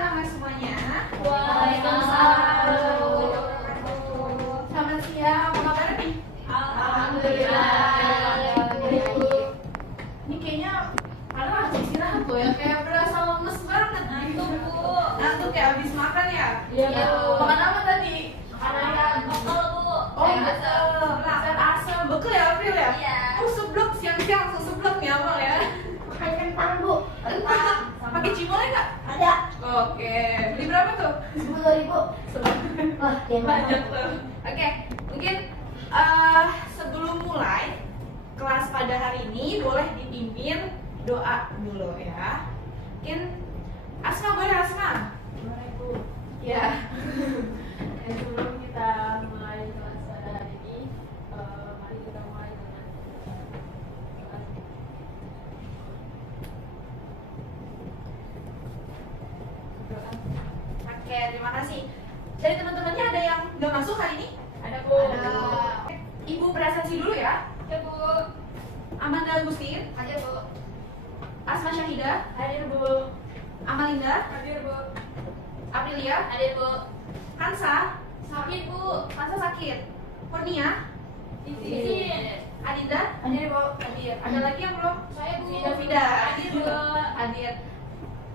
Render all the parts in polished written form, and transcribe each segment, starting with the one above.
anak-anak semuanya. Waalaikumsalam. Selamat siang, apa kabar nih? Alhamdulillah. Ini kayaknya kalian harus istirahat loh ya, kayak berasa lemes banget gitu. Ngantuk kayak habis makan ya? Iya, Bu. Makan apa tadi? Makanan bekal, Bu. Oh, bekel asam. Bekel ya, April ya? Iya. Oh, seblak siang-siang langsung seblak nih Amal ya. Makan kentang, Bu. Kentang. Pakai cimolnya nggak? Ada. Oke, beli berapa tuh? 10.000. Wah, dia Banyak tuh. Oke, mungkin sebelum mulai kelas pada hari ini boleh dipimpin doa dulu ya. Mungkin Asma boleh Asma? Boleh, Bu. Ya. Dan sebelum kita mulai kelas pada hari ini, mari kita mulai dengan doa. Oke, terima kasih. Dari teman-temannya ada yang nggak masuk hari ini? Ada, Bu. Ada. Ibu presentasi dulu ya. Ada, Bu. Amanda Agustin, Ada, Bu. Asma Syahida, Hadir, Bu. Amalinda, Hadir, Bu. Aprilia, Hadir, Bu. Hansa, Sakit, Bu. Hansa sakit, Kurnia, Izin. Adinda, Hadir, Bu. hadir. Ada lagi yang belum? Saya, Bu. Vida. Hadir, Bu. Hadir.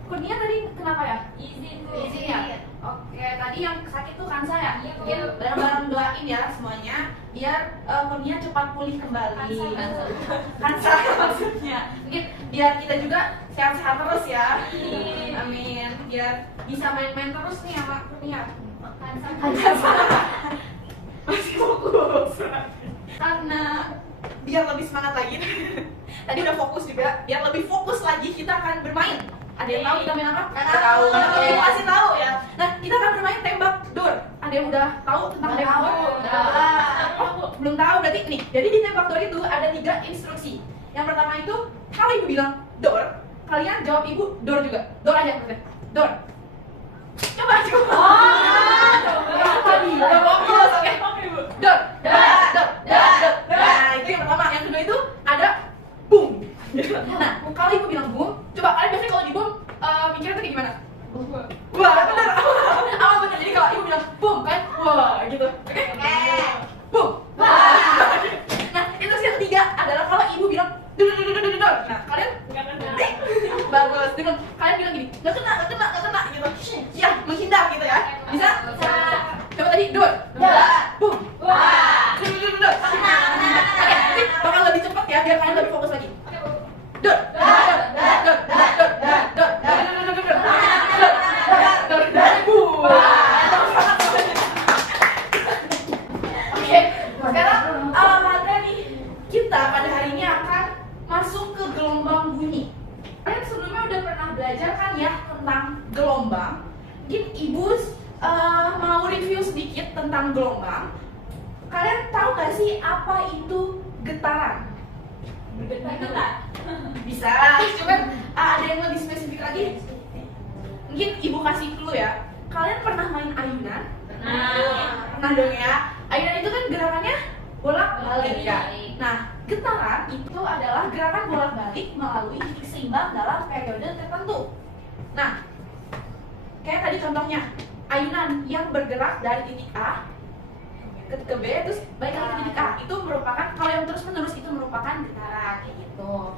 Kurnia tadi kenapa ya? Izin, Bu. Izin ya? Oke, tadi yang sakit tuh Kansa ya? Iya, Bu. Mungkin bareng-bareng doain ya semuanya biar Kurnia cepat pulih kembali. Kansa maksudnya. Mungkin biar kita juga sehat-sehat terus ya. Amin. Biar bisa main-main terus nih sama Kurnia. Masih fokus. Karena biar lebih semangat lagi. Tadi udah fokus juga. Biar lebih fokus lagi kita akan bermain. Ada yang tahu kita main apa? Nggak tahu. Kita kasih tahu ya. Nah, kita akan bermain tembak dor. Ada yang udah tahu tentang Nggak tembak tahu. dor? Nggak. Oh, belum tahu berarti nih. Jadi di tembak dor itu ada 3 instruksi. Yang pertama itu kalau ibu bilang dor, kalian jawab ibu dor juga. Dor aja maksudnya. Dor. Coba. Udah fokus, oke. Dor. Dor. Nah, itu yang pertama. Yang kedua itu ada boom. Nah, kalau ibu bilang boom, coba kalian biasanya kalau di boom mikirnya tuh kayak gimana? Wah, benar. Awal benar. Jadi kalau ibu bilang boom kan, wah gitu. Oke? Boom. Nah, instruksi yang ketiga adalah kalau ibu bilang dor. Nah, kalian bagus. Dengan kalian bilang gini, nggak kena gitu. Ya, menghindar gitu ya. Bisa? Coba tadi dor. Boom. Dor. Oke, ini bakal lebih cepat ya biar kalian lebih fokus lagi. Dor. Oke, sekarang materi kita pada hari ini akan masuk ke gelombang bunyi. Kalian sebelumnya udah pernah belajar kan ya tentang gelombang? Mungkin ibu mau review sedikit tentang gelombang. Kalian tahu gak sih apa itu getaran? Bergetar. Bisa, cuman ada yang lebih spesifik lagi? Mungkin ibu kasih clue ya. Kalian pernah main ayunan? Pernah dong ya. Ayunan itu kan gerakannya bolak-balik ya. Nah, getaran itu adalah gerakan bolak-balik melalui titik seimbang dalam periode tertentu. Nah, kayak tadi contohnya, ayunan yang bergerak dari titik A ke B terus balik lagi ke titik A, itu merupakan, kalau yang terus-menerus itu merupakan getaran kayak gitu.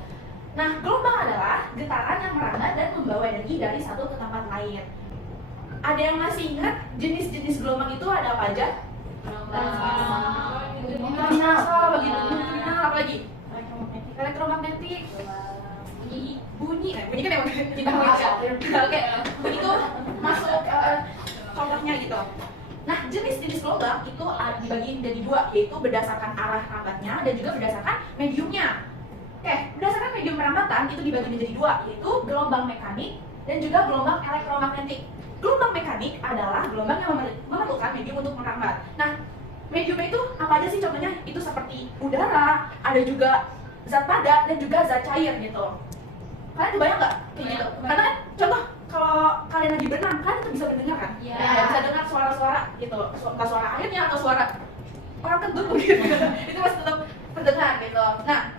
Nah, gelombang adalah getaran yang merambah dan membawa energi dari satu ke tempat lain. Ada yang masih ingat jenis-jenis gelombang itu ada apa aja? Apa lagi? Elektromagnetik. Bunyi kan emang kita baca. Oke, bunyi itu masuk contohnya gitu. Nah, jenis-jenis gelombang itu dibagi menjadi 2, yaitu berdasarkan arah rambatnya dan juga berdasarkan mediumnya. Oke, berdasarkan medium perambatan itu dibagi menjadi 2, yaitu gelombang mekanik dan juga gelombang elektromagnetik. Gelombang mekanik adalah gelombang yang memerlukan medium untuk merambat. Nah, mediumnya itu apa aja sih contohnya? Itu seperti udara, ada juga zat padat dan juga zat cair gitu. Kalian kebayang nggak kayak gitu? Karena kan contoh kalau kalian lagi berenang kan itu bisa mendengar kan? Iya. Nah, bisa dengar suara-suara gitu, entah suara airnya atau suara orang kentut gitu. Itu masih tetap terdengar gitu. Nah,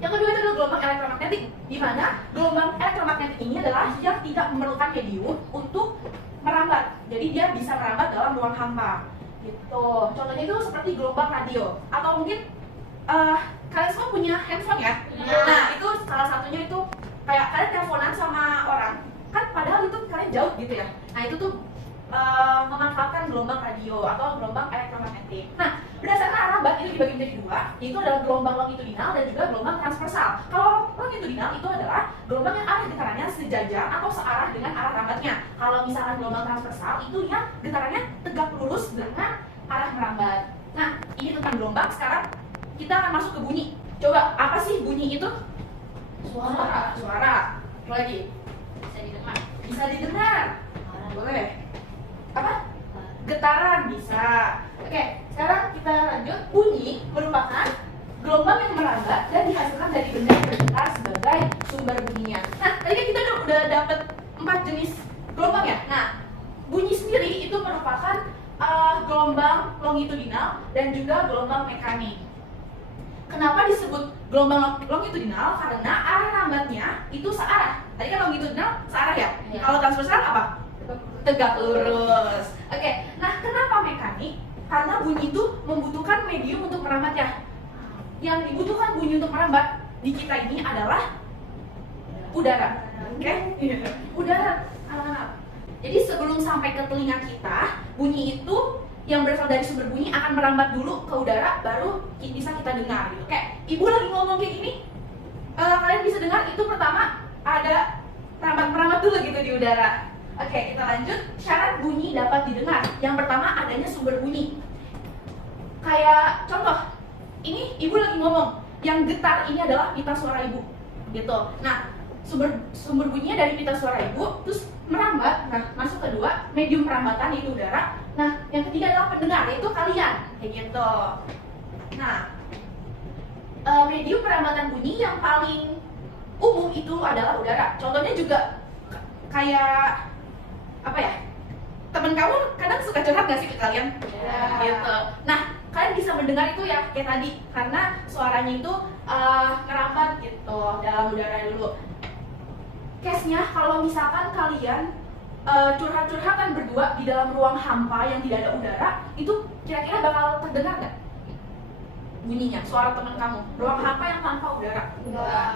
yang kedua itu adalah gelombang elektromagnetik, di mana gelombang elektromagnetik ini adalah yang tidak memerlukan medium untuk jadi dia bisa merambat dalam ruang hampa gitu. Contohnya itu seperti gelombang radio, atau mungkin kalian semua punya handphone ya? Nah itu salah satunya itu kayak kalian teleponan sama orang kan, padahal itu kalian jauh gitu ya. Nah itu tuh memanfaatkan gelombang radio atau gelombang elektromagnetik. Nah berdasarkan arah bat itu dibagi menjadi dua, yaitu adalah gelombang longitudinal dan juga gelombang transversal. Kalau longitudinal itu adalah gelombang yang arah getarannya sejajar atau searah dengan arah rambatnya. Kalau misalkan gelombang transversal itu yang getarannya tegak lurus dengan arah merambat. Nah ini tentang gelombang. Sekarang kita akan masuk ke bunyi. Coba apa sih bunyi itu? Suara. Apa lagi? Bisa didengar. Boleh. Apa? Getaran bisa. Oke, sekarang kita lanjut. Bunyi merupakan gelombang yang merambat dan dihasilkan dari benda yang bergetar sebagai sumber bunyinya. Nah, tadi kan kita udah dapat 4 jenis gelombang ya. Nah, bunyi sendiri itu merupakan gelombang longitudinal dan juga gelombang mekanik. Kenapa disebut gelombang longitudinal? Karena arah rambatnya itu searah. Tadi kan longitudinal searah ya. Kalau transversal apa? Tegak lurus. Oke, nah kenapa mekanik? Karena bunyi itu membutuhkan medium untuk merambat ya. Yang dibutuhkan bunyi untuk merambat di kita ini adalah udara. Oke? Udara. Jadi sebelum sampai ke telinga kita, bunyi itu yang berasal dari sumber bunyi akan merambat dulu ke udara, baru bisa kita dengar gitu. Kayak ibu lagi ngomong kayak gini, kalian bisa dengar itu pertama ada merambat dulu gitu di udara. Oke, kita lanjut. Syarat bunyi dapat didengar. Yang pertama adanya sumber bunyi. Kayak contoh, ini ibu lagi ngomong, yang getar ini adalah pita suara ibu, gitu. Nah, sumber bunyinya dari pita suara ibu, terus merambat. Nah, masuk kedua, medium perambatan yaitu udara. Nah, yang ketiga adalah pendengar, yaitu kalian, kayak gitu. Nah, medium perambatan bunyi yang paling umum itu adalah udara. Contohnya juga kayak apa ya? Temen kamu kadang suka curhat gak sih ke kalian? Gitu. Nah, kalian bisa mendengar itu ya kayak tadi, karena suaranya itu ngerambat gitu dalam udara dulu. Case-nya kalau misalkan kalian curhat-curhatan berdua di dalam ruang hampa yang tidak ada udara, itu kira-kira bakal terdengar gak bunyinya, suara temen kamu? Ruang hampa yang tanpa udara?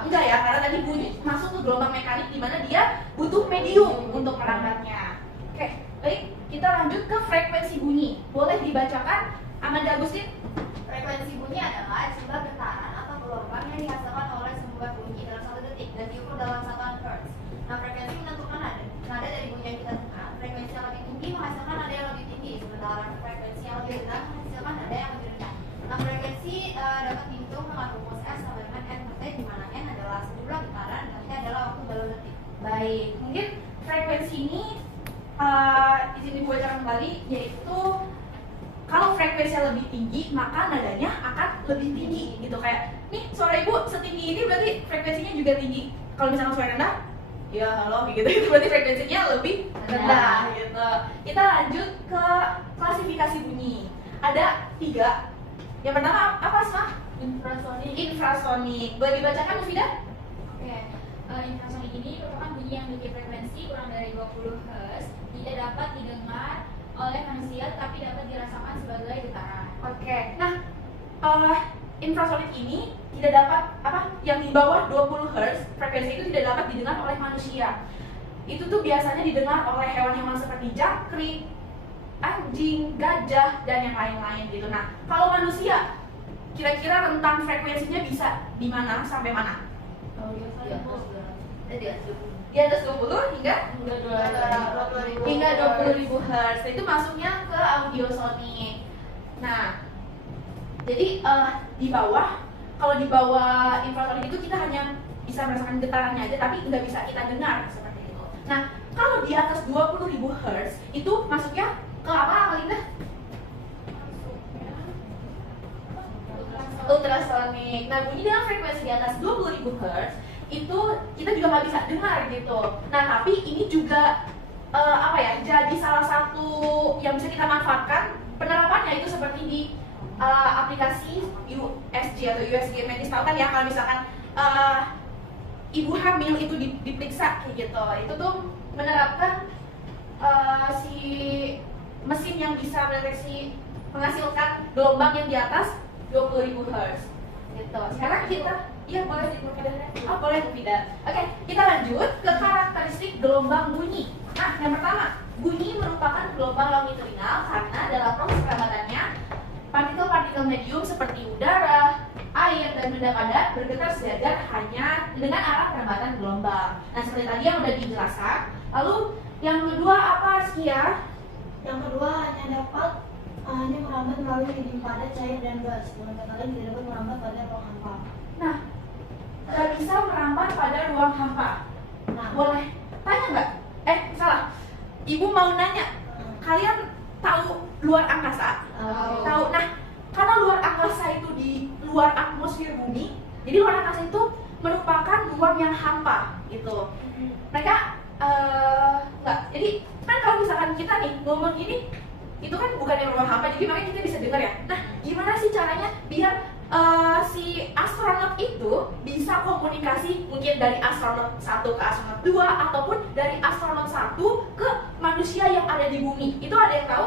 Enggak ya, karena tadi bunyi masuk ke gelombang mekanik di mana dia butuh medium untuk merambatnya. Oke, baik, kita lanjut ke frekuensi bunyi. Boleh dibacakan, Amanda Agustin? Frekuensi bunyi adalah jumlah getaran atau gelombang yang dihasilkan oleh sumber bunyi dalam 1 detik dan diukur dalam satuan hertz. Nah, frekuensi menentukan nada dari bunyi yang kita dengar. Frekuensi yang lebih tinggi menghasilkan nada yang lebih tinggi, sementara frekuensi yang lebih rendah menghasilkan nada yang lebih rendah. Nah, frekuensi dapat dihitung dengan rumus S sama dengan N per T, di mana N adalah sejumlah getaran dan T adalah waktu dalam detik. Baik, mungkin frekuensi ini di sini gue bacakan kembali, yaitu kalau frekuensinya lebih tinggi maka nadanya akan lebih tinggi gitu. Kayak nih suara ibu setinggi ini berarti frekuensinya juga tinggi. Kalau misalnya suara rendah, ya halo gitu, itu berarti frekuensinya lebih rendah gitu. Kita lanjut ke klasifikasi bunyi. Ada 3. Yang pertama apa sih? Infrasonik. Boleh dibacakan Mufidah? Oke, infrasonik ini merupakan bunyi yang memiliki frekuensi kurang dari 20 Hz, tidak dapat didengar oleh manusia tapi dapat dirasakan sebagai getaran. Oke, nah infrasonik ini tidak dapat yang di bawah 20 Hz frekuensi itu tidak dapat didengar oleh manusia. Itu tuh biasanya didengar oleh hewan-hewan seperti jangkrik, anjing, gajah, dan yang lain-lain gitu. Nah, kalau manusia kira-kira rentang frekuensinya bisa di mana sampai mana? Di atas 20 hingga 20.000 Hz. Itu masuknya ke audiosonik. Nah, jadi di bawah, kalau di bawah infrasonik itu kita hanya bisa merasakan getarannya aja, tapi nggak bisa kita dengar seperti itu. Nah, kalau di atas 20.000 Hz itu masuknya ke apa, Linda? Ultrasonik. Nah, bunyi dengan frekuensi di atas 20.000 Hz itu kita juga nggak bisa dengar gitu. Nah, tapi ini juga jadi salah satu yang bisa kita manfaatkan penerapannya itu seperti di aplikasi USG atau USG Medis. Tahu kan ya, kalau misalkan ibu hamil itu diperiksa kayak gitu, itu tuh menerapkan si mesin yang bisa menghasilkan gelombang yang di atas 20.000 Hz gitu. Sekarang kita boleh dipindah. Boleh dipindah. Oke, kita lanjut ke karakteristik gelombang bunyi. Nah, yang pertama, bunyi merupakan gelombang longitudinal karena dalam proses perabatannya partikel-partikel medium seperti udara, air, dan benda padat bergetar sejajar hanya dengan arah perambatan gelombang. Nah, seperti tadi yang sudah dijelaskan. Lalu yang kedua apa, Skia? Yang kedua hanya merambat melalui medium padat, cair, dan gas. Dengan kata lain tidak dapat merambat pada ruang hampa. Nah, nggak bisa merambat pada ruang hampa. Nah, Boleh tanya nggak? Salah. Ibu mau nanya, kalian tahu luar angkasa? Tahu. Nah, karena luar angkasa itu di luar atmosfer bumi, jadi luar angkasa itu merupakan ruang yang hampa gitu. Mereka nggak. Jadi kan kalau misalkan kita nih ngomong gini, itu kan bukan yang ruang hampa, jadi makanya kita bisa dengar ya. Nah, gimana sih caranya biar si astronot itu bisa komunikasi mungkin dari astronot 1 ke astronot 2 ataupun dari astronot 1 ke manusia yang ada di bumi? Itu ada yang tahu?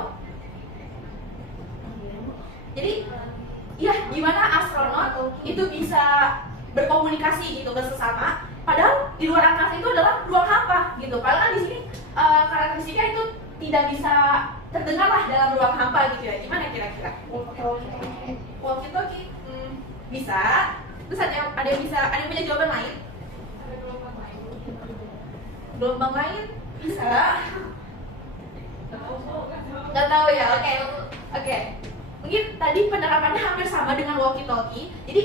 Jadi ya gimana astronot itu bisa berkomunikasi gitu ke sesama, padahal di luar angkasa itu adalah ruang hampa gitu. Padahal kan di sini karakteristiknya itu tidak bisa terdengar lah dalam ruang hampa gitu ya. Gimana kira-kira? Walkie-talkie bisa. Terus ada yang punya jawaban lain? Gelombang lain bisa. Nggak tahu ya. Oke. Mungkin tadi penerapannya hampir sama dengan walkie-talkie. Jadi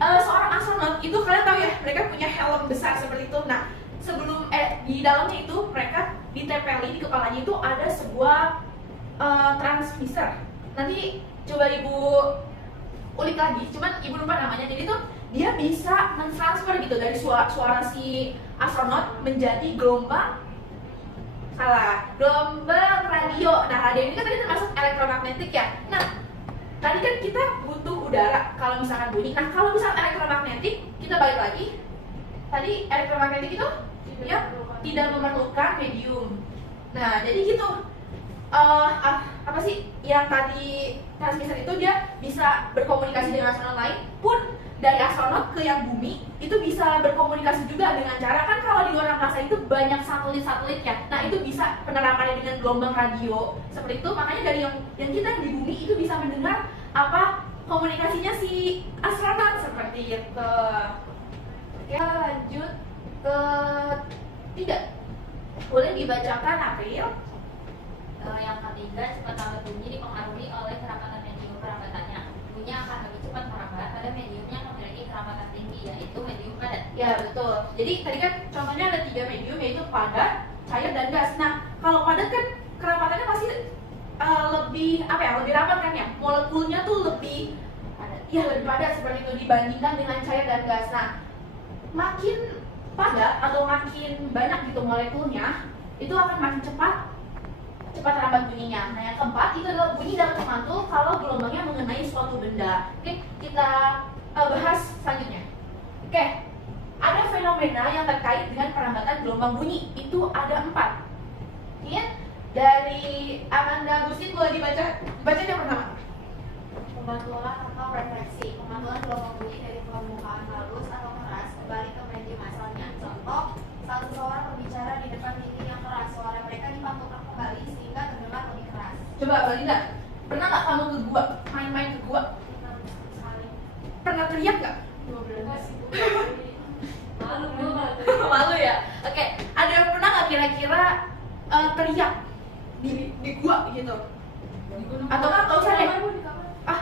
seorang astronot itu kalian tahu ya, mereka punya helm besar seperti itu. Nah, sebelum di dalamnya itu mereka ditempeli di kepalanya itu ada sebuah transmitter. Nanti coba ibu ulik lagi, cuman ibu lupa namanya. Jadi tuh dia bisa mentransfer gitu dari suara si astronot menjadi gelombang radio. Nah, radio ini kan tadi termasuk elektromagnetik ya. Nah, tadi kan kita butuh udara kalau misalkan bunyi. Nah, kalau misalkan elektromagnetik, kita balik lagi. Tadi elektromagnetik itu ya tidak memerlukan medium. Nah, jadi gitu. Apa sih yang tadi transmitter itu dia bisa berkomunikasi dengan astronot lain pun dari astronot ke yang bumi itu bisa berkomunikasi juga dengan cara, kan kalau di luar angkasa itu banyak satelit ya. Nah, itu bisa penerapannya dengan gelombang radio seperti itu. Makanya dari yang kita di bumi itu bisa mendengar apa komunikasinya si astronot seperti itu. Oke, lanjut ke 3. Boleh dibacakan, April? Yang ketiga, cepat lambat bunyi dipengaruhi oleh kerapatan medium perambatannya. Bunyi akan lebih cepat merambat pada medium yang memiliki kerapatan tinggi, yaitu medium padat. Ya, betul. Jadi tadi kan contohnya ada 3 medium, yaitu padat, cair, dan gas. Nah, kalau padat kan kerapatannya pasti lebih rapat kan ya? Molekulnya tuh lebih padat seperti itu dibandingkan dengan cair dan gas. Nah, makin padat atau makin banyak gitu molekulnya, itu akan makin cepat rambat bunyinya. Nah, yang keempat itu adalah bunyi dapat memantul kalau gelombangnya mengenai suatu benda. Oke, kita bahas selanjutnya. Oke, ada fenomena yang terkait dengan perambatan gelombang bunyi. Itu ada 4. Ini dari Amanda Agustin, boleh dibaca yang pertama. Pemantulan atau refleksi. Pemantulan gelombang bunyi dari permukaan halus atau keras kembali ke medium asalnya. Contoh, saat seseorang berbicara di depan dinding yang keras, suara mereka dipantulkan kembali sehingga terdengar lebih keras. Coba Balinda, pernah nggak kamu ke gua, main-main ke gua? Pernah teriak nggak? Malu ya? Oke, ada yang pernah nggak kira-kira teriak di gua gitu? Atau nggak usah deh?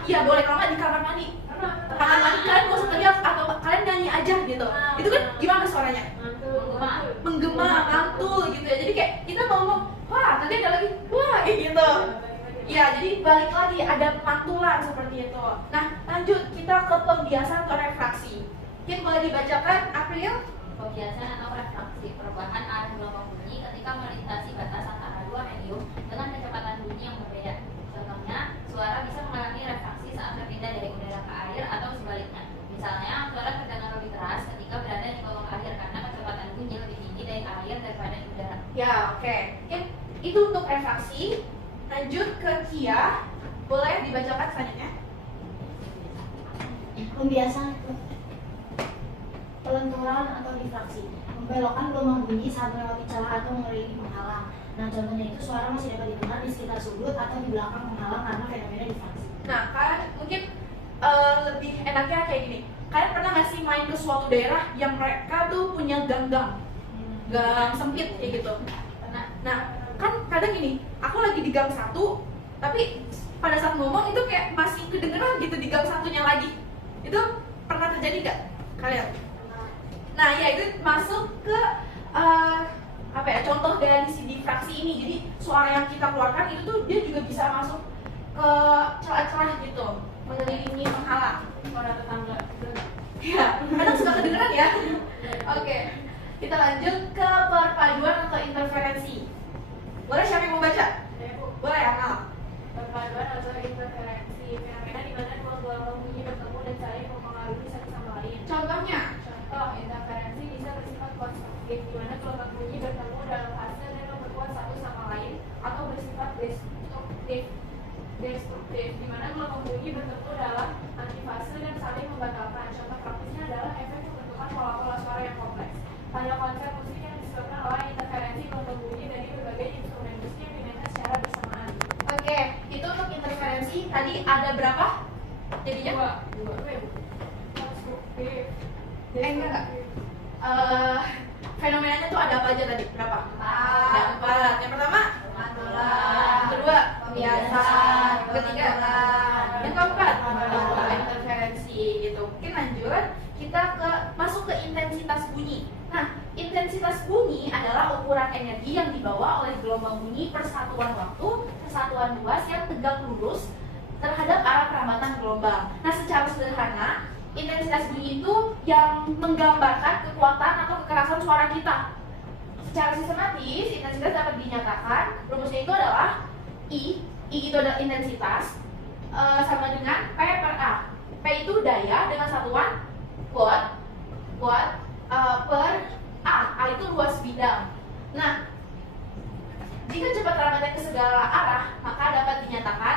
Iya boleh, kalau nggak di kamar mandi. Kamar mandi kalian nggak usah teriak, atau kalian nyanyi aja gitu. Itu kan gimana suaranya? Menggema, mantul gitu ya. Jadi kayak kita ngomong, wah tadi ada lagi, wah gitu. Ya, jadi balik lagi ada pantulan seperti itu. Nah, lanjut kita ke pembiasan atau refraksi. Mungkin boleh dibacakan, April? Pembiasan atau refraksi, perubahan arah gelombang bunyi ketika melintasi batas antara 2 medium dengan kecepatan bunyi yang berbeda. Contohnya, suara bisa mengalami refraksi saat berpindah dari udara ke air atau sebaliknya. Misalnya, suara terdengar lebih keras ketika berada di kolong air karena kecepatan bunyi lebih tinggi dari air daripada udara. Ya, oke. Itu untuk refraksi. Lanjut ke Kia, boleh dibacakan selanjutnya. Pembiasan pelenturan atau difraksi, membelokkan gelombang bunyi saat melewati celah atau mengelilingi penghalang. Nah, contohnya itu suara masih dapat didengar di sekitar sudut atau di belakang penghalang karena fenomena difraksi. Nah, kalian mungkin lebih enaknya kayak gini. Kalian pernah nggak sih main ke suatu daerah yang mereka tuh punya gang-gang sempit kayak gitu? Nah, kan kadang gini, aku lagi di gang satu, tapi pada saat ngomong itu kayak masih kedengeran gitu di gang satunya lagi. Itu pernah terjadi nggak kalian? Nah, ya itu masuk ke contoh dari si difraksi ini. Jadi suara yang kita keluarkan itu tuh dia juga bisa masuk ke celah-celah gitu, mengelilingi penghalang. Kalau tetangga. Ya, kadang suka kedengeran ya. Oke, kita lanjut ke perpaduan atau interferensi. Boleh siapa yang mau baca? Boleh ya, Kak? Perpaduan atau interferensi, fenomena di mana dua gelombang bunyi bertemu dan saling mempengaruhi satu sama lain. Contohnya? Contoh, interferensi bisa bersifat konstruktif, di mana gelombang bunyi bertemu dalam fase dan memperkuat satu sama lain, atau bersifat destruktif, di mana gelombang bunyi bertemu dalam antifase dan saling membatalkan. Contoh praktisnya adalah efek pembentukan pola-pola suara yang kompleks. Pada konsep musik yang disebabkan oleh interferensi gelombang bunyi dari berbagai instrumen musik yang dimainkan secara bersamaan. Oke, itu untuk interferensi tadi ada berapa? Jadinya? Dua. Konstruktif. Enggak. Fenomenanya tuh ada apa aja tadi? Berapa? Ada 4. Yang pertama? Yang kedua? Pembiasan. Ketiga? Yang keempat? Interferensi gitu. Mungkin lanjut, kita masuk ke intensitas bunyi. Nah, intensitas bunyi adalah ukuran energi yang dibawa oleh gelombang bunyi per satuan waktu, kesatuan luas yang tegak lurus terhadap arah perambatan gelombang. Nah, secara sederhana, intensitas bunyi itu yang menggambarkan kekuatan atau kekerasan suara kita. Secara sistematis, intensitas dapat dinyatakan, rumusnya itu adalah I itu adalah intensitas, sama dengan P per A. P itu daya dengan satuan watt per A itu luas bidang. Nah, jika cepat lambatnya ke segala arah, maka dapat dinyatakan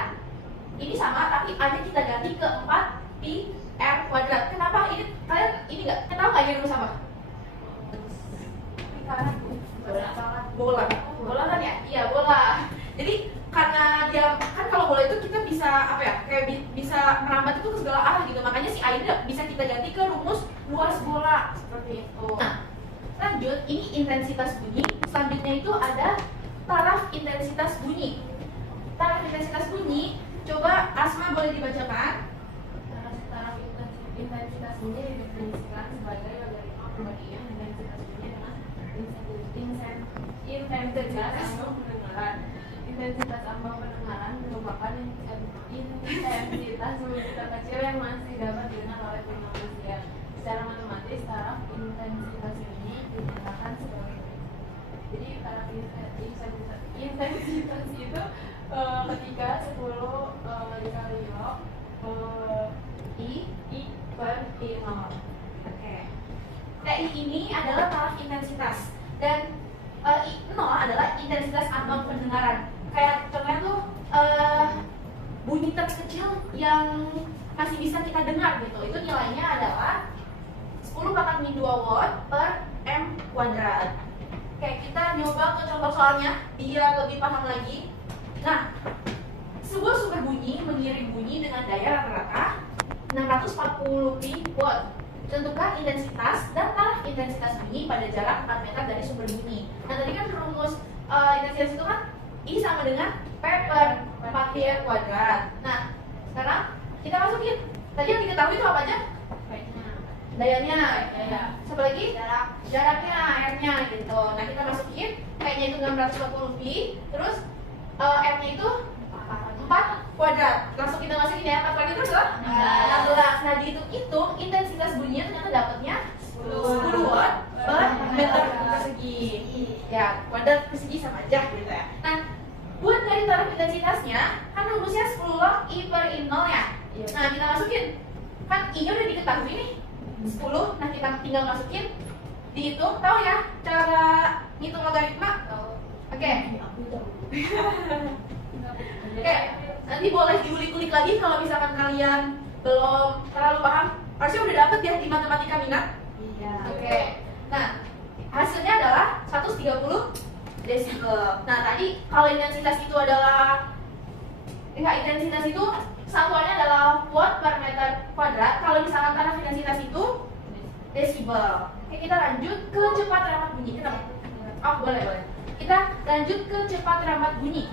ini sama, tapi A-nya kita ganti ke 4 pi R kuadrat. Kenapa ini? Kalian ini nggak? Tahu nggak ini rumus apa? Bola kan ya? Iya, bola. Jadi karena dia kan kalau bola itu kita bisa kayak bisa merambat itu ke segala arah gitu. Makanya si A ini bisa kita ganti ke rumus luas bola seperti itu. Nah, lanjut, ini intensitas bunyi. Selanjutnya itu ada taraf intensitas bunyi. Taraf intensitas bunyi, coba Asma boleh dibacakan. Taraf intensitas bunyi didefinisikan sebagai logaritma perbandingan intensitas bunyi dengan intensitas ambang pendengaran. Intensitas ambang pendengaran merupakan intensitas bunyi terkecil yang masih dapat didengar oleh telinga manusia. Secara matematis, taraf intensitas ini dinyatakan sebagai berikut. Jadi taraf intensitas itu ketika 10 dikali log I per I0. Oke. TI ini adalah taraf intensitas dan I0 adalah intensitas ambang pendengaran. Kayak contohnya tuh bunyi terkecil yang masih bisa kita dengar gitu. Itu nilainya adalah 10⁻²² watt per M kuadrat. Oke, kita nyoba ke contoh soalnya biar lebih paham lagi. Nah, sebuah sumber bunyi mengirim bunyi dengan daya rata-rata 640 pi watt. Tentukan intensitas dan taraf intensitas bunyi pada jarak 4 meter dari sumber bunyi. Nah, tadi kan rumus intensitas itu kan I sama dengan P per 4 pi R kuadrat. Nah, sekarang kita masukin. Tadi yang diketahui itu apa aja? Dayanya. Satu lagi? Jaraknya, R-nya gitu. Nah, kita masukin P-nya itu 640 pi, terus R-nya itu 4 kuadrat. Langsung kita masukin ya, 4 kuadrat itu adalah 16. Nah, dihitung-hitung intensitas bunyinya ternyata dapatnya 10 watt per meter persegi. Ya, kuadrat persegi sama aja gitu ya. Nah, buat dari taraf intensitasnya, kan rumusnya 10 log I per I0 ya. Nah, kita masukin. Kan I-nya udah diketahui nih, 10. Nah, kita tinggal masukin, dihitung. Tahu ya cara ngitung logaritma? Oke. Oke, nanti boleh diulik-ulik lagi kalau misalkan kalian belum terlalu paham. Harusnya udah dapet ya di matematika minat. Iya. Oke. Nah, hasilnya adalah 130 desibel. Nah, tadi kalau intensitas itu adalah intensitas itu satuannya adalah watt per meter kuadrat. Kalau misalkan taraf intensitas itu desibel. Oke, kita lanjut ke cepat rambat bunyi. Kenapa? Oh, boleh. Kita lanjut ke cepat rambat bunyi.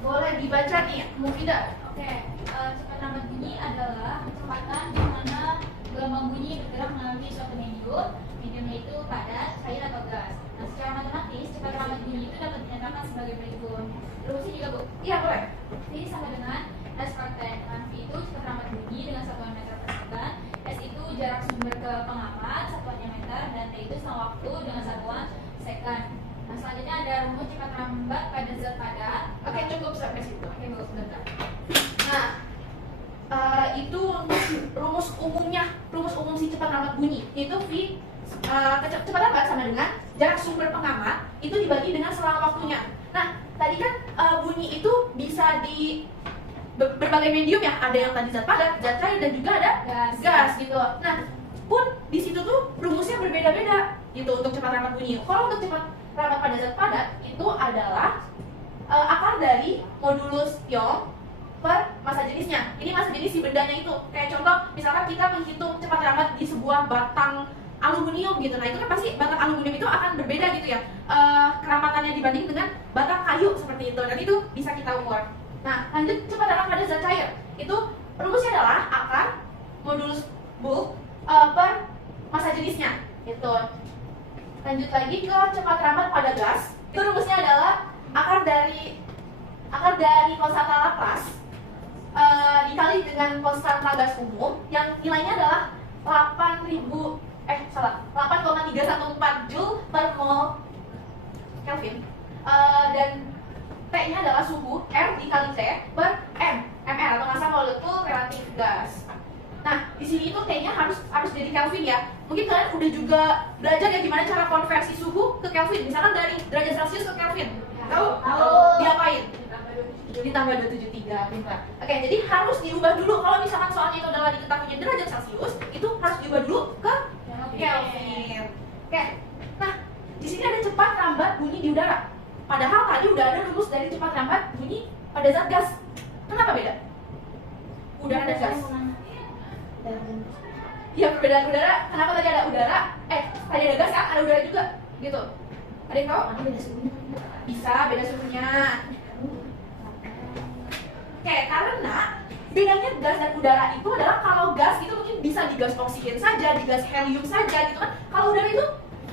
Boleh dibaca nih, Mufidah. Oke, cepat rambat bunyi adalah kecepatan di mana gelombang bunyi bergerak melalui suatu medium. Mediumnya itu padat, cair atau gas. Nah, secara matematis, cepat rambat bunyi itu dapat dinyatakan sebagai berikut. Rumusnya juga, Bu. Iya, boleh. Ini sama dengan S per T. Dengan V itu cepat rambat bunyi dengan satuan meter per second. S itu jarak sumber ke pengamat, satuannya meter, dan T itu setengah waktu dengan satuan second. Nah, selanjutnya ada rumus cepat rambat pada zat padat. Oke, cukup sampai situ. Oke, Bu, sebentar. Nah, itu rumus umum si cepat rambat bunyi. Itu V kecepatan rambat sama dengan jarak sumber pengamat itu dibagi dengan selang waktunya. Nah, tadi kan bunyi itu bisa di berbagai medium ya. Ada yang tadi zat padat, zat cair, dan juga ada gas gitu. Nah, pun di situ tuh rumusnya berbeda-beda gitu untuk cepat rambat bunyi. Kalau untuk cepat rambat pada zat padat itu adalah akar dari modulus Young per massa jenisnya. Ini massa jenis si bendanya itu. Kayak contoh, misalkan kita menghitung cepat rambat di sebuah batang aluminium gitu. Nah, itu kan pasti batang aluminium itu akan berbeda gitu ya. Kerapatannya dibanding dengan batang kayu seperti itu. Dan itu bisa kita ukur. Nah, lanjut cepat rambat pada zat cair. Itu rumusnya adalah akar modulus bulk per massa jenisnya. Gitu. Lanjut lagi ke cepat rambat pada gas. Itu rumusnya adalah akar dari konstanta Laplace dikali dengan konstanta gas umum yang nilainya adalah 8,314 Joule per mol Kelvin, dan T-nya adalah suhu R dikali T per mR atau massa molekul relatif gas. Nah, di sini itu T-nya harus jadi Kelvin ya. Mungkin kalian udah juga belajar ya gimana cara konversi suhu ke Kelvin. Misalkan dari derajat Celcius ke Kelvin. Tahu? Diapain? Ditambah 273, pintar. Oke, jadi harus diubah dulu. Kalau misalkan soalnya itu adalah diketahui derajat Celcius, itu harus diubah dulu ke Kelvin. Oke. Nah, di sini ada cepat rambat bunyi di udara. Padahal tadi udah ada rumus dari cepat rambat bunyi pada zat gas. Kenapa beda? Udara dan gas. Ya, perbedaan udara. Kenapa tadi ada udara? Tadi ada gas kan? Ada udara juga. Gitu. Ada yang tahu? Bisa, beda suhunya. Oke, karena bedanya gas dan udara itu adalah kalau gas itu mungkin bisa di gas oksigen saja, di gas helium saja gitu kan. Kalau udara itu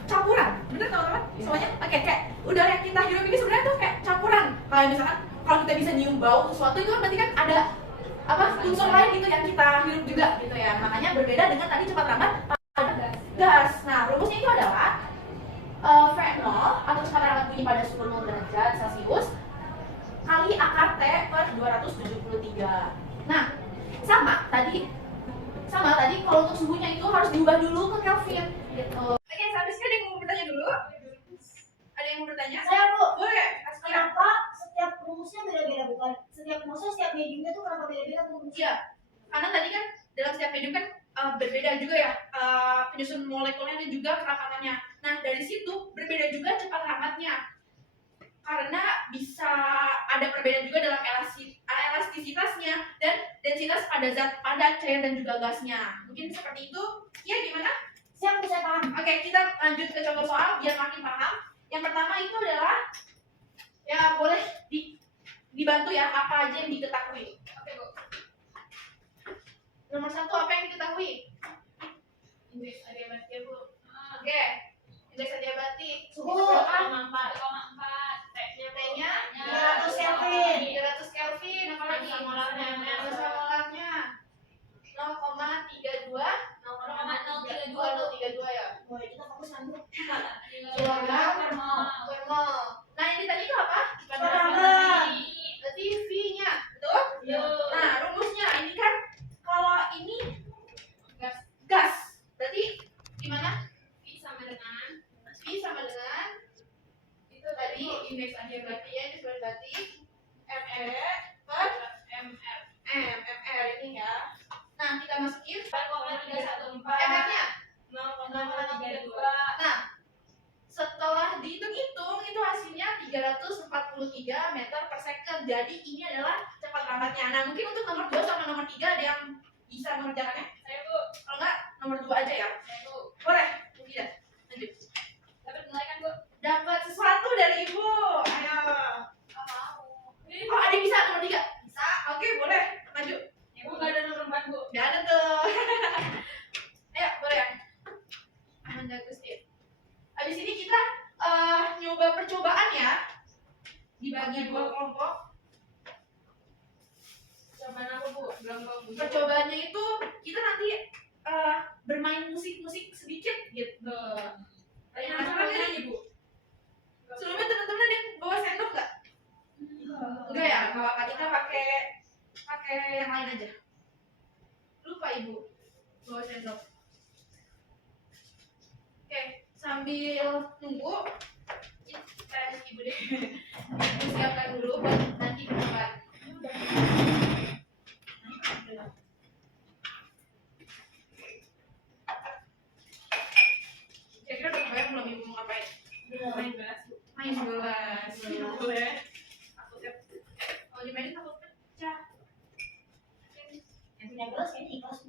campuran, bener teman-teman? Semuanya? Oke, kayak udara yang kita hirup ini sebenarnya tuh kayak campuran. Kayak misalkan kalau kita bisa nyium bau sesuatu itu kan berarti kan ada unsur lain gitu yang kita hirup juga gitu ya. Makanya berbeda dengan tadi cepat rambat pada gas. Nah, rumusnya itu adalah V0 atau cepat rambat bunyi pada suhu 0 derajat Celcius kali akar T per 273. Nah, sama tadi kalau untuk suhunya itu harus diubah dulu ke Kelvin gitu. Oke, sampai sini ada yang mau bertanya dulu? Ada yang mau bertanya? Saya, Bu. Boleh. Kenapa setiap rumusnya beda-beda, bukan? Setiap mediumnya tuh kenapa beda-beda rumusnya? Iya, karena tadi kan dalam setiap medium kan berbeda juga ya penyusun molekulnya dan juga kerapatannya. Nah, dari situ berbeda juga cepat rambatnya. Karena bisa ada perbedaan juga dalam elastisitasnya dan densitas pada zat padat, cair, dan juga gasnya. Mungkin seperti itu. Ya, gimana? Siap, bisa paham. Oke, kita lanjut ke contoh soal biar makin paham. Yang pertama itu adalah ya boleh dibantu ya apa aja yang diketahui. Oke, Bu. Nomor 1 apa yang diketahui? Indeks adiabatik, Bu. Oke. Indeks adiabatik Suhu 4,4. T-nya 300 Kelvin. 300 Kelvin. Apa lagi? Molarnya. Massa molarnya 0,32 0,032 ya. Boleh kita fokus kan, Bu? Kilogram per mol. Nah, yang tadi itu apa? Cepat rambat. Berarti V-nya, betul? Nah, rumusnya ini kan kalau ini gas. Berarti gimana? V sama dengan itu tadi indeks adiabatiknya, indeks adiabatik ME per MR ini ya. Nah, kita masukin 4,314 MR-nya. 0,32. Nah, setelah dihitung-hitung itu hasilnya 343 meter per second. Jadi ini adalah cepat lambatnya. Nah, mungkin untuk nomor 2 sama nomor 3 ada yang bisa mengerjakannya? Saya Bu, Kalau enggak, nomor 2 aja ya. saya Bu. Boleh? Tidak. Lanjut. Dapat nilai kan Bu? Dapat sesuatu dari Ibu. Ayo. Oh, ada yang bisa nomor 3? Bisa. Oke, boleh. Maju. Ibu nggak ada nomor 4 Bu. Gak ada tuh. Ayo, boleh. Amanda Gusti. Abis ini kita nyoba percobaan ya. Dibagi 2 kelompok. Coba apa Bu? Belum tahu Bu. Percobaannya itu kita nanti bermain musik-musik sedikit gitu. Tanya Nah, apa ini aja Bu? sebelumnya teman-teman ada yang bawa sendok nggak? Enggak ya, nggak apa-apa. Kita pakai yang lain aja. Lupa Ibu bawa sendok. Oke, sambil nunggu Ibu deh. Ibu siapkan dulu buat nanti percobaan. Kira-kira udah kebayang belum Ibu mau ngapain? Main belas Bu. Main bola. Boleh. Takutnya. Kalau dimainin takut pecah. Yang punya gelas kayaknya ikhlas.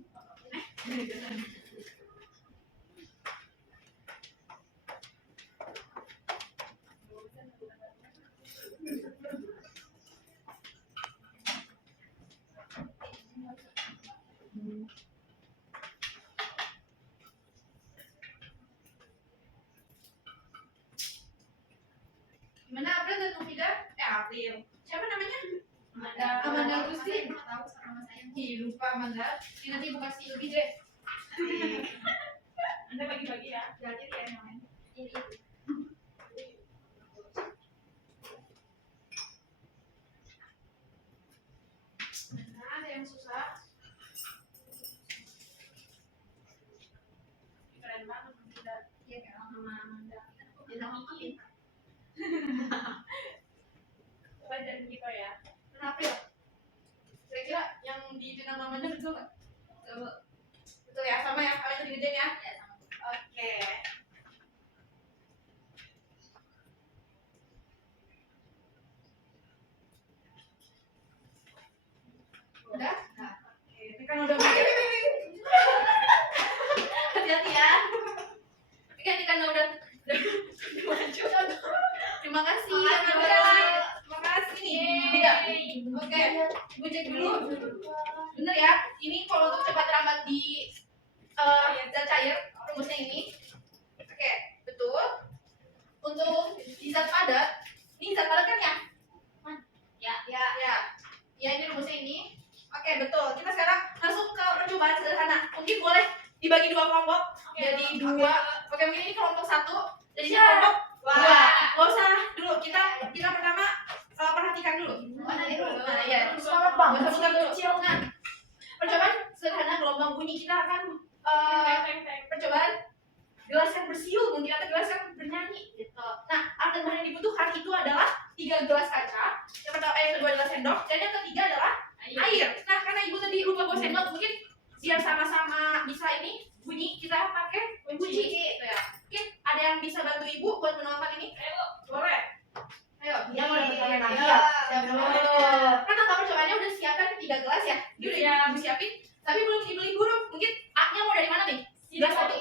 Gimana April dan Nufida? April. Siapa namanya? Amanda. Amanda Gusti. Tahu sama saya. Ih, lupa Amanda. Ini nanti Ibu kasih lebih deh. Anda bagi-bagi ya. Berarti dia yang main. Ini. Nah, ada yang susah. Keren banget Nufida. Iya kayak sama Amanda. Kita makin. Pelajaran kita ya. Kenapa ya? Kira-kira yang di nama Amanda betul nggak? Betul ya, sama ya. Kalian tadi ngerjain ya? Ya, sama. Oke. Udah? Oke, ini kan udah hati-hati ya. Ini kan udah maju. Terima kasih. Terima kasih nih. Tidak. Oke, Ibu cek dulu. Bener ya? Ini kalau untuk cepat lambat di zat cair rumusnya ini. Oke, betul. Untuk di zat padat, ini zat padat kan ya? Ya ini rumusnya ini. Oke, betul. Kita sekarang masuk ke percobaan sederhana. Mungkin boleh dibagi 2 kelompok. Jadi 2. Oke, mungkin ini kelompok 1. Jadi kelompok 2. Gak usah dulu. Kita pertama perhatikan dulu. Mana nih Bu? Nah, ya. Semangat banget. Gak usah buka kecil. Nah, percobaan sederhana gelombang bunyi kita akan percobaan gelas yang bersiul mungkin atau gelas yang bernyanyi gitu. Nah, alat dan bahan yang dibutuhkan itu adalah 3 gelas kaca. Yang kedua adalah sendok dan yang ketiga adalah air. Nah, karena Ibu tadi lupa bawa sendok, mungkin biar sama-sama bisa ini bunyi, kita pakai kunci gitu ya. Mungkin ada yang bisa bantu Ibu buat menuangkan ini? Ayo Bu. Boleh. Ayo. Dia mau dapat pemain lagi ya? Kan angka percobaannya udah siapkan 3 gelas ya? Ini udah Ibu siapin, tapi belum dibeli huruf. Mungkin A-nya mau dari mana nih? Gelas 1.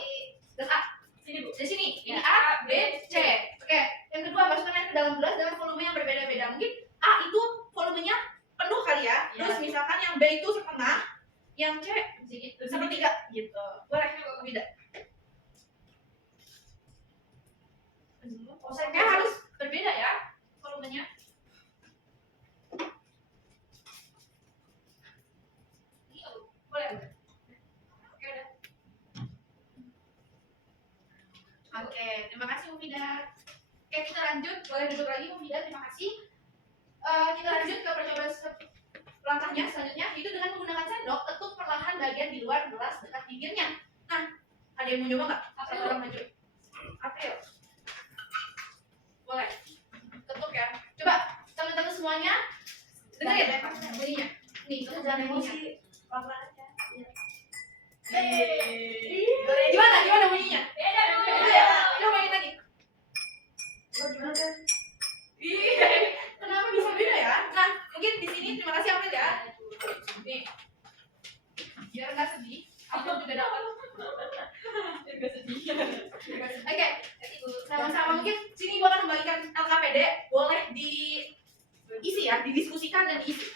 Gelas A. Sini Bu. Dari sini. Ini A, B, C. Oke. Yang kedua, masukkan air ke dalam gelas dengan volume yang berbeda-beda. Mungkin A itu volumenya penuh kali ya. Terus misalkan yang B itu setengah, yang C sepertiga gitu. Boleh tidak? Konsepnya harus berbeda ya volumenya. Boleh. Oke udah. Oke, terima kasih Mufida. Oke, kita lanjut. Boleh duduk lagi Mufida, terima kasih. Kita lanjut ke percobaan langkahnya selanjutnya, itu dengan menggunakan sendok ketuk perlahan bagian di luar gelas dekat bibirnya. Nah, ada yang mau coba nggak? Satu orang maju. April. Boleh. Ketuk ya. Coba teman-teman semuanya jangan emosi. Pelan-pelan aja. Gimana bunyinya? Beda Itu ya, coba mainin lagi. Gimana kan? Kenapa bisa beda ya? Nah, mungkin di sini terima kasih April ya. Nih, biar nggak sedih, April juga dapat. Oke, sama-sama mungkin sini gua akan membagikan LKPD, boleh diisi ya, didiskusikan dan diisi.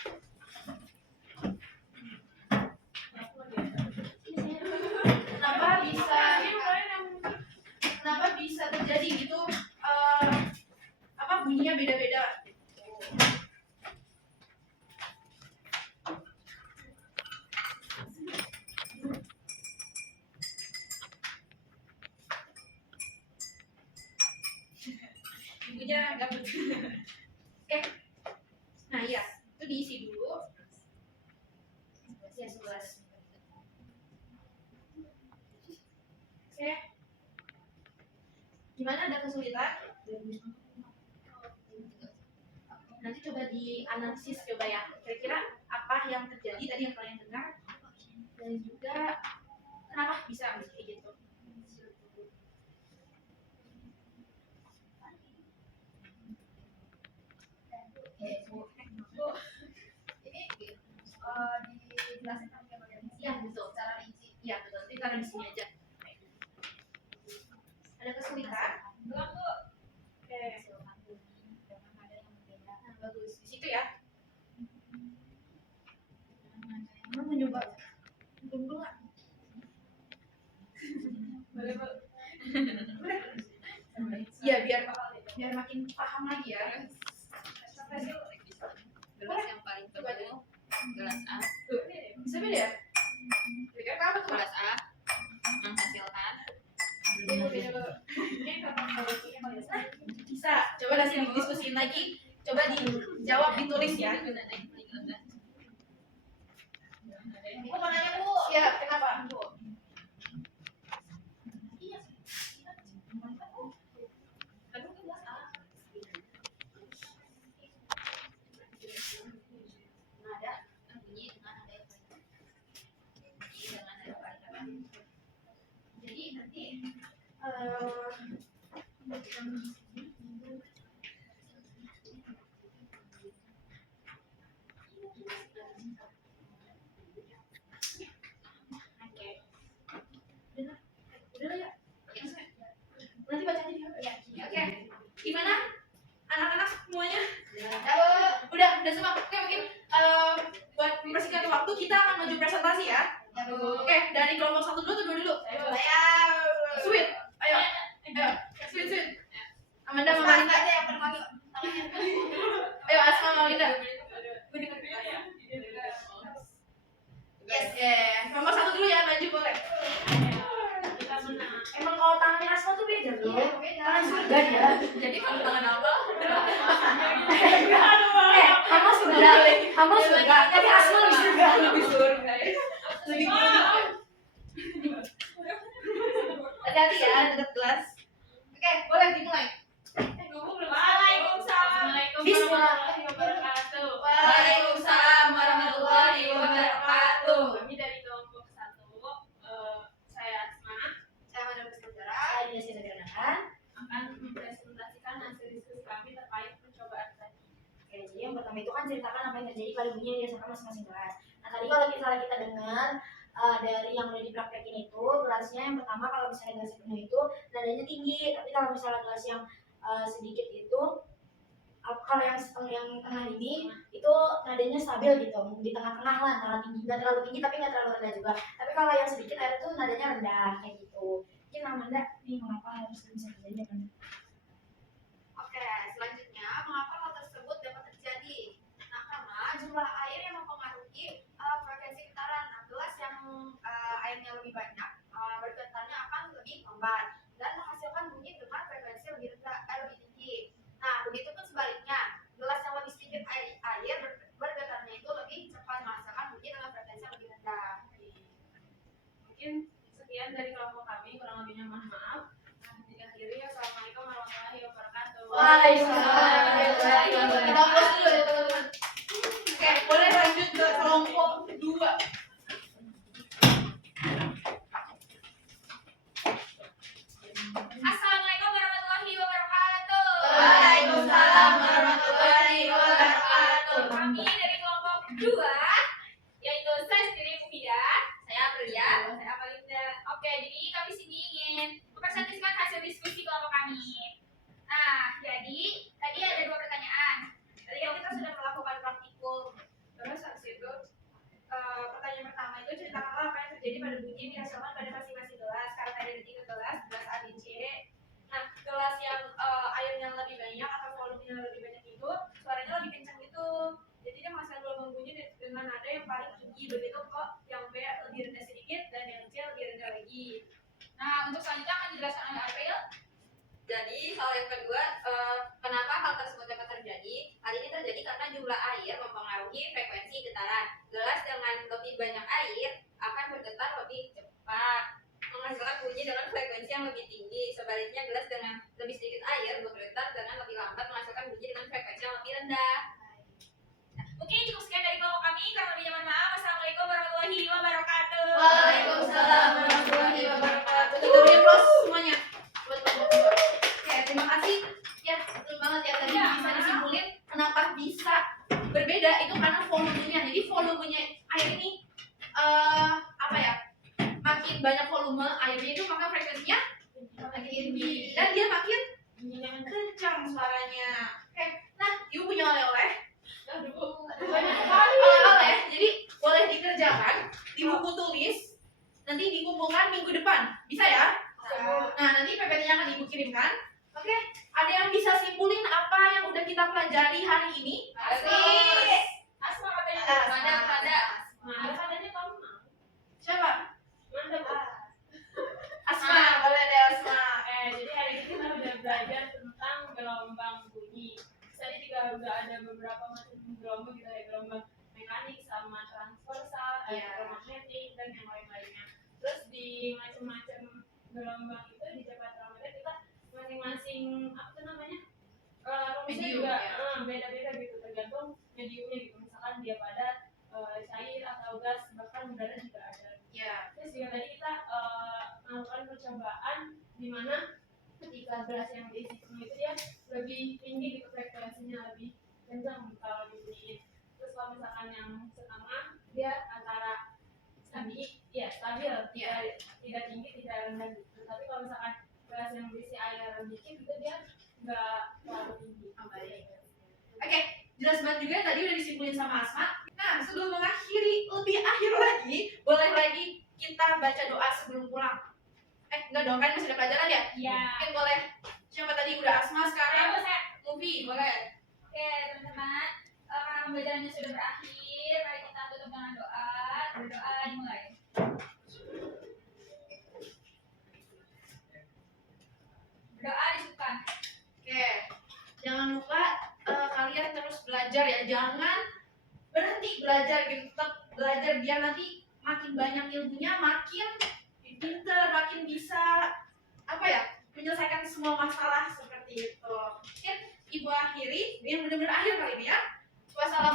Kenapa bisa terjadi gitu? Bunyinya beda-beda. Ibunya gabut. Oke. Nah iya, itu diisi dulu. Ya 11. Oke. Gimana, ada kesulitan? Nanti coba dianalisis coba ya. Kira-kira apa yang terjadi tadi yang kalian dengar dan juga kenapa bisa kayak gitu. Ini dijelasin sampai bagian isi. Iya betul. Secara rinci. Iya betul. Nanti taruh di sini aja. Ada kesulitan? Belum tuh. Oke. Nah, bagus. Di situ ya. Mau mencoba tunggu nggak? Boleh. Iya biar makin paham lagi ya. Gelas yang paling tebal, gelas A. Tuh, bisa beda ya? Kira-kira apa tuh? Gelas A menghasilkan. Bisa. Coba nanti didiskusiin lagi. Coba dijawab, ditulis ya. Bu mau nanya Bu. Iya, kenapa? Nada bunyi dengan nada yang paling tebal. Dengan nada paling tebal. Jadi nanti udah ya. Nanti baca aja dia. Oke. Gimana? Anak-anak semuanya? Udah semua. Oke, mungkin buat mempersingkat waktu kita akan menuju presentasi ya. Oke, dari kelompok 1 dulu atau 2 dulu? Sweet. Ayo. Sweet. Amanda sama Linda. aja yang pertama tangannya. Ayo Asma sama Linda. Yes. Kelompok 1 dulu ya, maju boleh. Emang kalau tangannya Asma tuh beda loh. Iya, beda. Tangan surga dia. Jadi kalau tangan awal Kamu surga. Tapi Asma lebih surga. lebih surga ya. Lebih hati-hati ya, dekat gelas. Oke, boleh dimulai. Waalaikumsalam warahmatullahi wabarakatuh. Kami dari kelompok 1, saya Asma, Saya Madam Sejarah. Saya Dinda Sederhana. akan mempresentasikan hasil diskusi kami terkait percobaan tadi. Oke, jadi yang pertama itu kan ceritakan apa yang terjadi pada bunyi yang dirasakan masing-masing kelas. Nah tadi kalau misalnya kita dengar dari yang udah dipraktekin itu, gelasnya yang pertama kalau misalnya gelas penuh itu nadanya tinggi, tapi kalau misalnya gelas yang sedikit itu, kalau yang tengah ini itu nadanya stabil gitu, di tengah-tengah lah, antara tinggi, nggak terlalu tinggi tapi nggak terlalu rendah juga. Tapi kalau yang sedikit air itu nadanya rendah kayak gitu. Mungkin Amanda, ini mengapa harus bisa terjadi kan? Oke, selanjutnya mengapa hal tersebut dapat terjadi? Nah, karena jumlah air yang mempengaruhi frekuensi getaran. Nah, gelas yang airnya lebih banyak, bergetarnya akan lebih lambat dan menghasilkan bunyi dengan frekuensi lebih rendah, lebih tinggi. Nah, begitupun sebaliknya, gelas yang lebih sedikit air bergetarnya itu lebih cepat menghasilkan bunyi dengan frekuensi yang lebih rendah. Mungkin sekian dari kelompok kami, kurang lebihnya mohon maaf. Diakhiri, Assalamualaikum warahmatullahi wabarakatuh. Waalaikumsalam warahmatullahi wabarakatuh. Kita close dulu ya teman-teman. Oke, boleh lanjut ke kelompok dua, yaitu saya sendiri Mufidah, saya Aprilia, saya Amalinda. Oke, jadi kami sini ingin mempresentasikan hasil diskusi kelompok kami. Nah, jadi tadi ada 2 pertanyaan. Tadi kan kita sudah melakukan praktikum. Terus habis itu pertanyaan pertama itu ceritakanlah apa yang terjadi pada bunyi yang dihasilkan pada masing-masing gelas. Karena tadi ada 3 gelas, gelas A, B, C. Nah, gelas yang airnya lebih banyak atau volumenya lebih banyak itu suaranya lebih kencang gitu. Jadi dia menghasilkan gelombang bunyi dengan nada yang paling tinggi. Begitu kok yang B lebih rendah sedikit dan yang C lebih rendah lagi. Nah, untuk selanjutnya akan dijelaskan oleh April. Jadi hal yang kedua, kenapa hal tersebut dapat terjadi? Hal ini terjadi karena jumlah air mempengaruhi frekuensi getaran. Gelas dengan lebih banyak air akan bergetar lebih cepat, menghasilkan bunyi dengan frekuensi yang lebih tinggi. Sebaliknya gelas dengan lebih sedikit air bergetar dengan lebih lambat, menghasilkan bunyi dengan frekuensi yang lebih rendah. Mungkin cukup sekian dari kelompok kami. Kurang lebihnya mohon maaf. Wassalamualaikum warahmatullahi wabarakatuh. Waalaikumsalam warahmatullahi wabarakatuh. Kita beri aplaus semuanya buat kelompok 2. Oke, terima kasih. Ya, betul banget ya tadi bisa disimpulin kenapa bisa berbeda itu karena volumenya. Jadi volumenya air ini apa ya? Makin banyak volume airnya itu maka frekuensinya makin tinggi dan dia makin kencang suaranya. Oke, nah ibu punya oleh-oleh. Banyak sekali oleh-oleh. Jadi boleh dikerjakan di buku tulis. Nanti dikumpulkan minggu depan. Bisa ya? Nah, nanti PPT-nya akan ibu kirimkan. Oke, ada yang bisa simpulin apa yang udah kita pelajari hari ini? Asma katanya pada. Padanya kamu mau? Siapa? Mana Bu? Asma, boleh deh Asma. Jadi hari ini kita udah belajar tentang gelombang bunyi. Tadi juga udah ada beberapa macam gelombang gitu ya, gelombang mekanik sama transversal, elektromagnetik dan yang lain-lainnya. Terus di macam-macam gelombang itu di cepatometer kita masing-masing apa tuh namanya? Rumusnya Medium, juga ya. beda-beda gitu tergantung mediumnya gitu. Misalkan dia padat, cair atau gas, bahkan udara juga ada. Ya. Terus juga tadi kita melakukan percobaan di mana ketika gelas yang diisi penuh itu dia lebih tinggi gitu frekuensinya, lebih kencang kalau dibunyiin. Terus kalau misalkan yang setengah dia antara stabil, tidak tinggi tidak rendah gitu. Tapi kalau misalkan gelas yang berisi air dikit itu dia nggak terlalu tinggi. Oke, jelas banget juga tadi udah disimpulin sama Asma. Nah, sebelum mengakhiri lebih akhir lagi, boleh lagi kita baca doa sebelum pulang. Enggak dong, kan masih ada pelajaran ya? Iya. Mungkin boleh. Siapa tadi udah Asma sekarang? Saya. Mufi, boleh. Oke, teman-teman. Karena pembelajarannya sudah berakhir, mari kita tutup dengan doa. Berdoa dimulai. Berdoa disebutkan. Oke, jangan lupa kalian terus belajar ya. Jangan berhenti belajar gitu. Tetap belajar biar nanti makin banyak ilmunya, makin pinter, makin bisa apa ya menyelesaikan semua masalah seperti itu. Mungkin ibu akhiri yang benar-benar akhir kali ini ya. Wassalamualaikum